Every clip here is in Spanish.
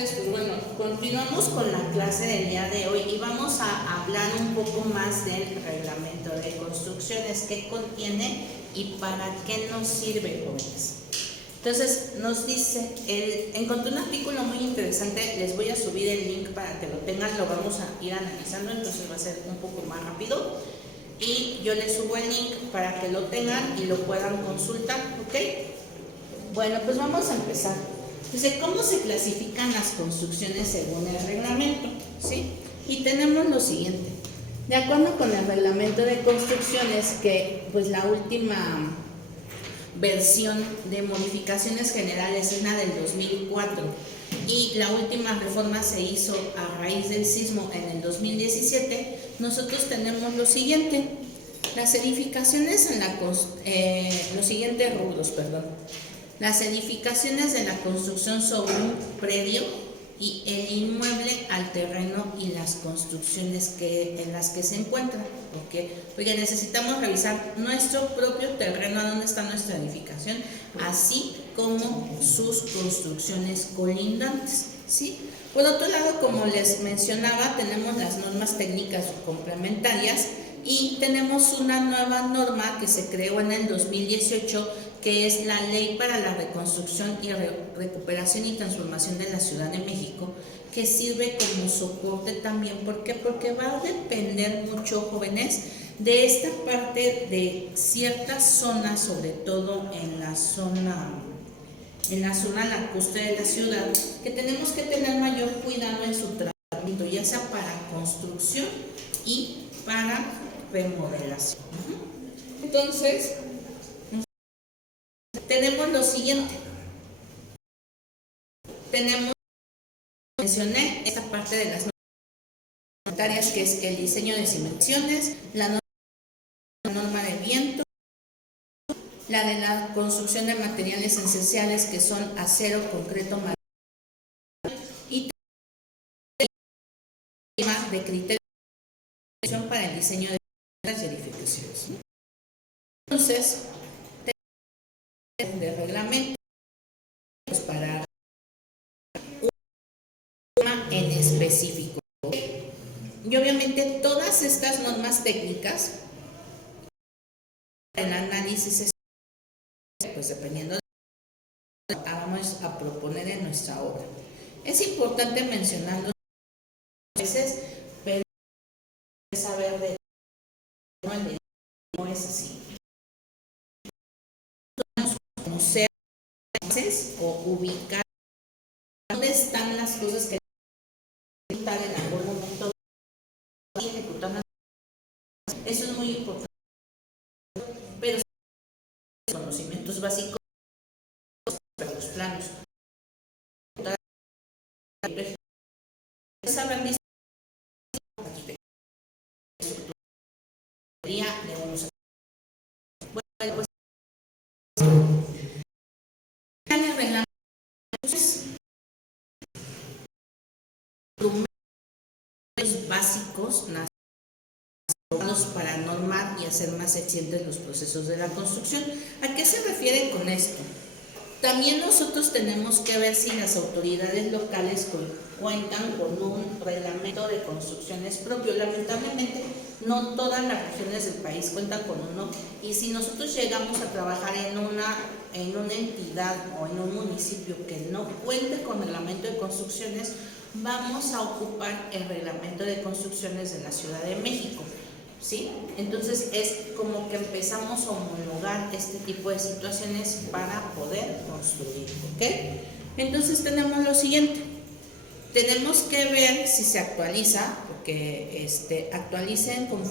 Pues bueno, continuamos con la clase del día de hoy y vamos a hablar un poco más del reglamento de construcciones, qué contiene y para qué nos sirve, jóvenes. Entonces nos dice, encontré un artículo muy interesante, les voy a subir el link para que lo tengan, lo vamos a ir analizando, entonces va a ser un poco más rápido y yo les subo el link para que lo tengan y lo puedan consultar, ¿ok? Bueno, pues vamos a empezar. Entonces, ¿cómo se clasifican las construcciones según el reglamento? ¿Sí? Y tenemos lo siguiente. De acuerdo con el reglamento de construcciones, que pues la última versión de modificaciones generales es la del 2004 y la última reforma se hizo a raíz del sismo en el 2017, nosotros tenemos lo siguiente. Las edificaciones en los siguientes rubros, Las edificaciones de la construcción sobre un predio y el inmueble al terreno y las construcciones en las que se encuentran. Porque necesitamos revisar nuestro propio terreno, a dónde está nuestra edificación, así como sus construcciones colindantes, ¿sí? Por otro lado, como les mencionaba, tenemos las normas técnicas complementarias y tenemos una nueva norma que se creó en el 2018, que es la Ley para la Reconstrucción y Recuperación y Transformación de la Ciudad de México, que sirve como soporte también. ¿Por qué? Porque va a depender mucho, jóvenes, de esta parte de ciertas zonas, sobre todo en la zona lacustre de la ciudad, que tenemos que tener mayor cuidado en su tratamiento, ya sea para construcción y para remodelación. Entonces, tenemos lo siguiente. Mencioné esta parte de las normas, que es el diseño de cimentaciones, la norma de viento, la de la construcción de materiales esenciales que son acero, concreto, madera, y de criterios para el diseño de las edificaciones. Entonces, de reglamento para una en específico. Y obviamente todas estas normas técnicas, el análisis es, pues dependiendo de lo que vamos a proponer en nuestra obra. Es importante mencionarlo a veces, pero saber de no es así. Conocer o ubicar dónde están las cosas que ejecutar en algún momento y ejecutar. Eso es muy importante. Pero conocimientos básicos para los planos. Saber de unos. Bueno, pues el reglamento básicos para normar y hacer más eficientes los procesos de la construcción. ¿A qué se refiere con esto? También nosotros tenemos que ver si las autoridades locales cuentan con un reglamento de construcciones propio. Lamentablemente, no todas las regiones del país cuentan con uno, y si nosotros llegamos a trabajar en una entidad o en un municipio que no cuente con reglamento de construcciones, vamos a ocupar el reglamento de construcciones de la Ciudad de México, ¿sí? Entonces es como que empezamos a homologar este tipo de situaciones para poder construir, ¿ok? Entonces tenemos lo siguiente. Tenemos que ver si se actualiza, porque actualicen con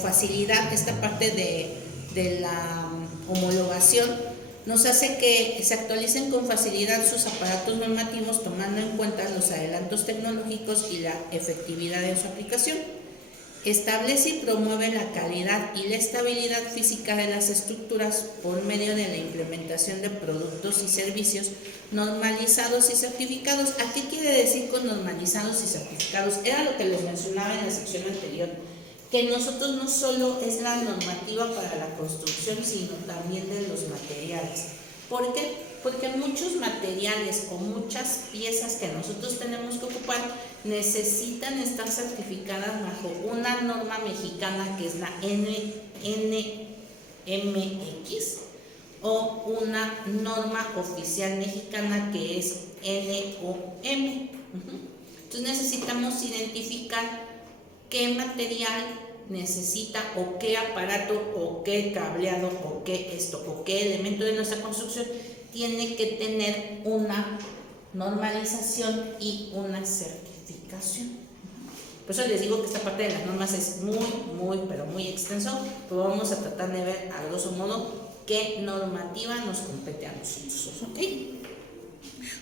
facilidad esta parte de la homologación. Nos hace que se actualicen con facilidad sus aparatos normativos, tomando en cuenta los adelantos tecnológicos y la efectividad de su aplicación. Establece y promueve la calidad y la estabilidad física de las estructuras por medio de la implementación de productos y servicios normalizados y certificados. ¿A qué quiere decir con normalizados y certificados? Era lo que les mencionaba en la sección anterior, que nosotros no solo es la normativa para la construcción, sino también de los materiales. ¿Por qué? Porque muchos materiales o muchas piezas que nosotros tenemos que ocupar necesitan estar certificadas bajo una norma mexicana que es la NMX o una norma oficial mexicana que es NOM. Entonces necesitamos identificar qué material necesita o qué aparato o qué cableado o qué esto o qué elemento de nuestra construcción tiene que tener una normalización y una certificación. Por eso les digo que esta parte de las normas es pero muy extenso, pero vamos a tratar de ver a grosso modo qué normativa nos compete a nosotros, ¿ok?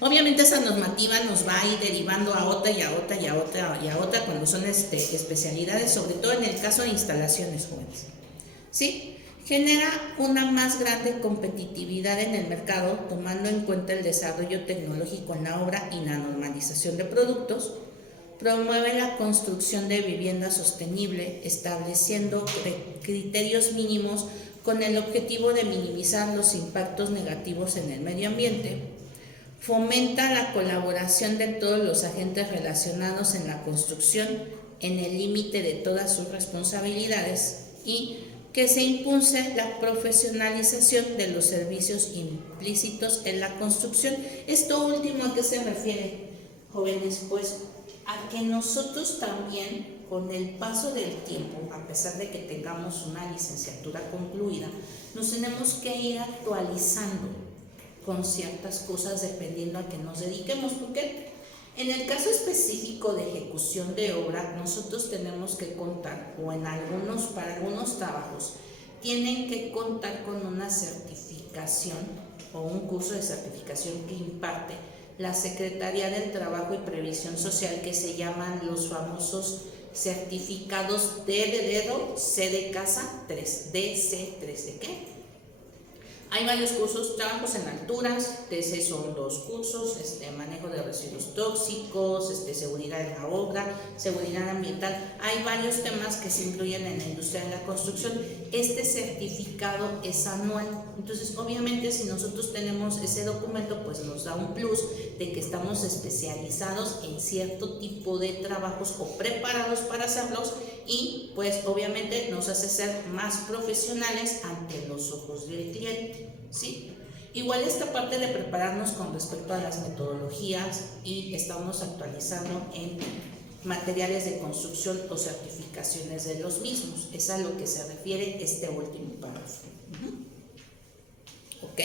Obviamente esa normativa nos va a ir derivando a otra y a otra y a otra y a otra cuando son especialidades, sobre todo en el caso de instalaciones jóvenes, ¿sí? Genera una más grande competitividad en el mercado, tomando en cuenta el desarrollo tecnológico en la obra y la normalización de productos. Promueve la construcción de vivienda sostenible, estableciendo criterios mínimos con el objetivo de minimizar los impactos negativos en el medio ambiente. Fomenta la colaboración de todos los agentes relacionados en la construcción en el límite de todas sus responsabilidades y que se impulse la profesionalización de los servicios implícitos en la construcción. Esto último, ¿a qué se refiere, jóvenes? Pues a que nosotros también, con el paso del tiempo, a pesar de que tengamos una licenciatura concluida, nos tenemos que ir actualizando con ciertas cosas dependiendo a qué nos dediquemos, porque en el caso específico de ejecución de obra, nosotros tenemos que contar, o para algunos trabajos, tienen que contar con una certificación o un curso de certificación que imparte la Secretaría del Trabajo y Previsión Social, que se llaman los famosos certificados D de dedo, C de casa, 3, DC, 3 de qué. Hay varios cursos, trabajos en alturas, DC son 2 cursos, manejo de residuos tóxicos, seguridad en la obra, seguridad ambiental. Hay varios temas que se incluyen en la industria de la construcción. Este certificado es anual, entonces obviamente si nosotros tenemos ese documento, pues nos da un plus de que estamos especializados en cierto tipo de trabajos o preparados para hacerlos, y pues obviamente nos hace ser más profesionales ante los ojos del cliente, ¿sí? Igual esta parte de prepararnos con respecto a las metodologías, y estamos actualizando en materiales de construcción o certificaciones de los mismos. Es a lo que se refiere este último párrafo. ¿Ok?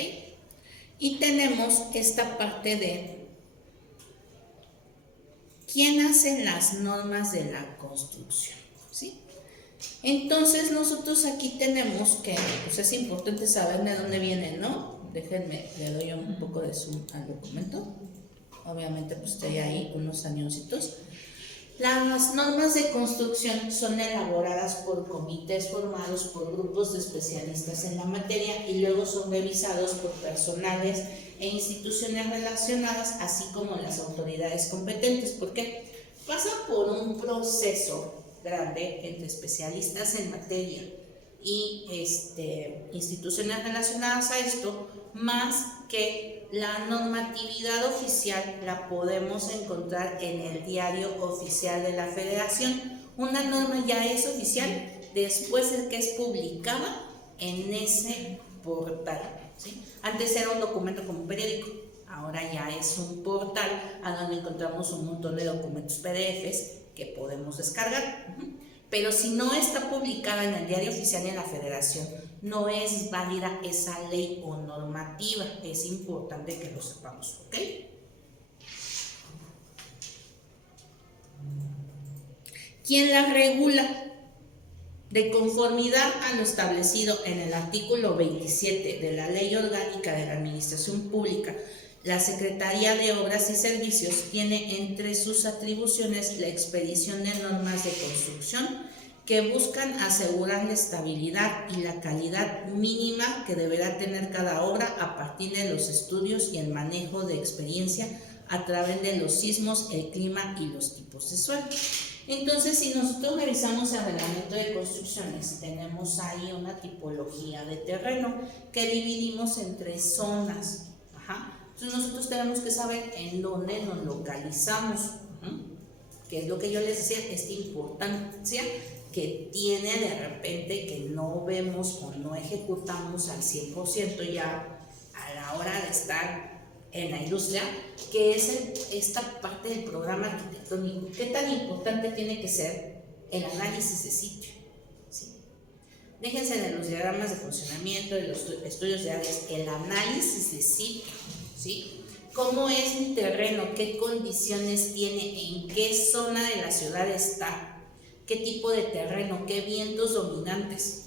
Y tenemos esta parte de quién hace las normas de la construcción, ¿sí? Entonces nosotros aquí tenemos que, pues es importante saber de dónde vienen, ¿no? Déjenme, le doy un poco de zoom al documento. Obviamente pues estoy ahí unos añositos. Las normas de construcción son elaboradas por comités formados por grupos de especialistas en la materia y luego son revisados por personales e instituciones relacionadas, así como las autoridades competentes, porque pasa por un proceso grande entre especialistas en materia y instituciones relacionadas a esto, más que la normatividad oficial la podemos encontrar en el diario oficial de la Federación. Una norma ya es oficial después de que es publicada en ese portal, ¿sí? Antes era un documento como un periódico, ahora ya es un portal a donde encontramos un montón de documentos PDFs que podemos descargar. Pero si no está publicada en el diario oficial de la Federación, no es válida esa ley o normativa. Es importante que lo sepamos, ¿ok? ¿Quién la regula? De conformidad a lo establecido en el artículo 27 de la Ley Orgánica de la Administración Pública, la Secretaría de Obras y Servicios tiene entre sus atribuciones la expedición de normas de construcción que buscan asegurar la estabilidad y la calidad mínima que deberá tener cada obra a partir de los estudios y el manejo de experiencia a través de los sismos, el clima y los tipos de suelo. Entonces, si nosotros revisamos el reglamento de construcciones, tenemos ahí una tipología de terreno que dividimos en 3 zonas. Ajá. Entonces nosotros tenemos que saber en dónde nos localizamos, que es lo que yo les decía, esta importancia que tiene de repente que no vemos o no ejecutamos al 100% ya a la hora de estar en la industria, que es esta parte del programa arquitectónico. ¿Qué tan importante tiene que ser el análisis de sitio? ¿Sí? Déjense de los diagramas de funcionamiento, de los estudios de áreas, el análisis de sitio, ¿sí? ¿Cómo es mi terreno? ¿Qué condiciones tiene? ¿En qué zona de la ciudad está? ¿Qué tipo de terreno? ¿Qué vientos dominantes?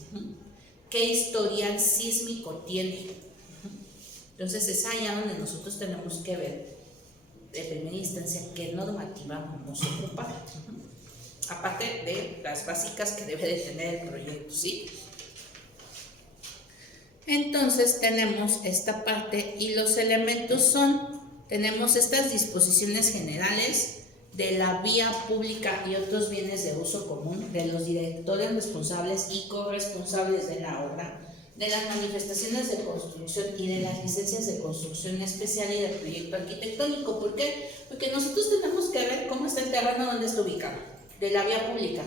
¿Qué historial sísmico tiene? Entonces es allá donde nosotros tenemos que ver de primera instancia qué normativa vamos a ocupar. Aparte de las básicas que debe de tener el proyecto, ¿sí? Entonces tenemos esta parte y los elementos tenemos estas disposiciones generales de la vía pública y otros bienes de uso común, de los directores responsables y corresponsables de la obra, de las manifestaciones de construcción y de las licencias de construcción especial y del proyecto arquitectónico. ¿Por qué? Porque nosotros tenemos que ver cómo está el terreno donde está ubicado, de la vía pública.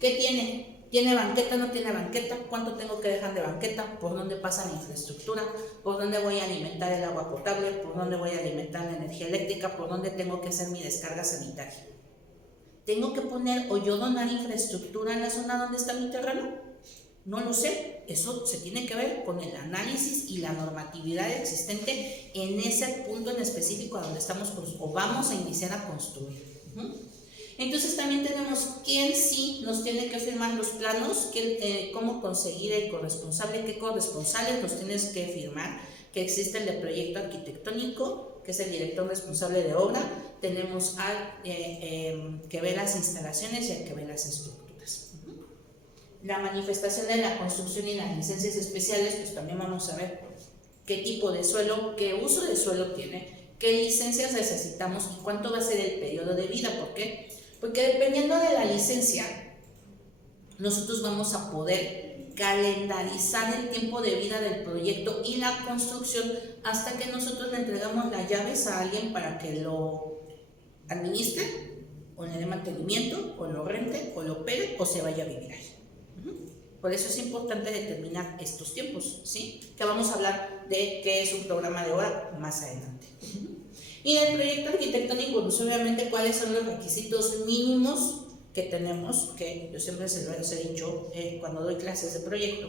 ¿Qué tiene? ¿Tiene banqueta? ¿No tiene banqueta? ¿Cuánto tengo que dejar de banqueta? ¿Por dónde pasa la infraestructura? ¿Por dónde voy a alimentar el agua potable? ¿Por dónde voy a alimentar la energía eléctrica? ¿Por dónde tengo que hacer mi descarga sanitaria? ¿Tengo que poner o yo donar infraestructura en la zona donde está mi terreno? No lo sé. Eso se tiene que ver con el análisis y la normatividad existente en ese punto en específico donde estamos o vamos a iniciar a construir. Entonces también tenemos quién sí nos tiene que firmar los planos, cómo conseguir el corresponsable, qué corresponsales nos tienes que firmar, que existe el de proyecto arquitectónico, que es el director responsable de obra, tenemos al que ve las instalaciones y al que ve las estructuras. La manifestación de la construcción y las licencias especiales, pues también vamos a ver qué tipo de suelo, qué uso de suelo tiene, qué licencias necesitamos y cuánto va a ser el periodo de vida. ¿Por qué? Porque dependiendo de la licencia, nosotros vamos a poder calendarizar el tiempo de vida del proyecto y la construcción hasta que nosotros le entregamos las llaves a alguien para que lo administre, o le dé mantenimiento, o lo rente, o lo opere, o se vaya a vivir ahí. Por eso es importante determinar estos tiempos, ¿sí? Que vamos a hablar de qué es un programa de obra más adelante. Y el proyecto arquitectónico, pues obviamente cuáles son los requisitos mínimos que tenemos, que yo siempre se los he dicho cuando doy clases de proyecto.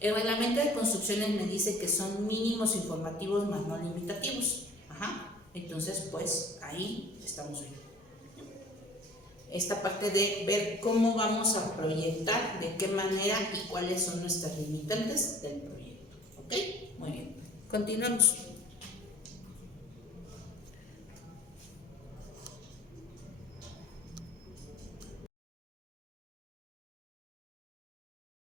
El reglamento de construcciones me dice que son mínimos informativos más no limitativos. Entonces, pues ahí estamos bien. Esta parte de ver cómo vamos a proyectar, de qué manera y cuáles son nuestras limitantes del proyecto. ¿Ok? Muy bien. Continuamos.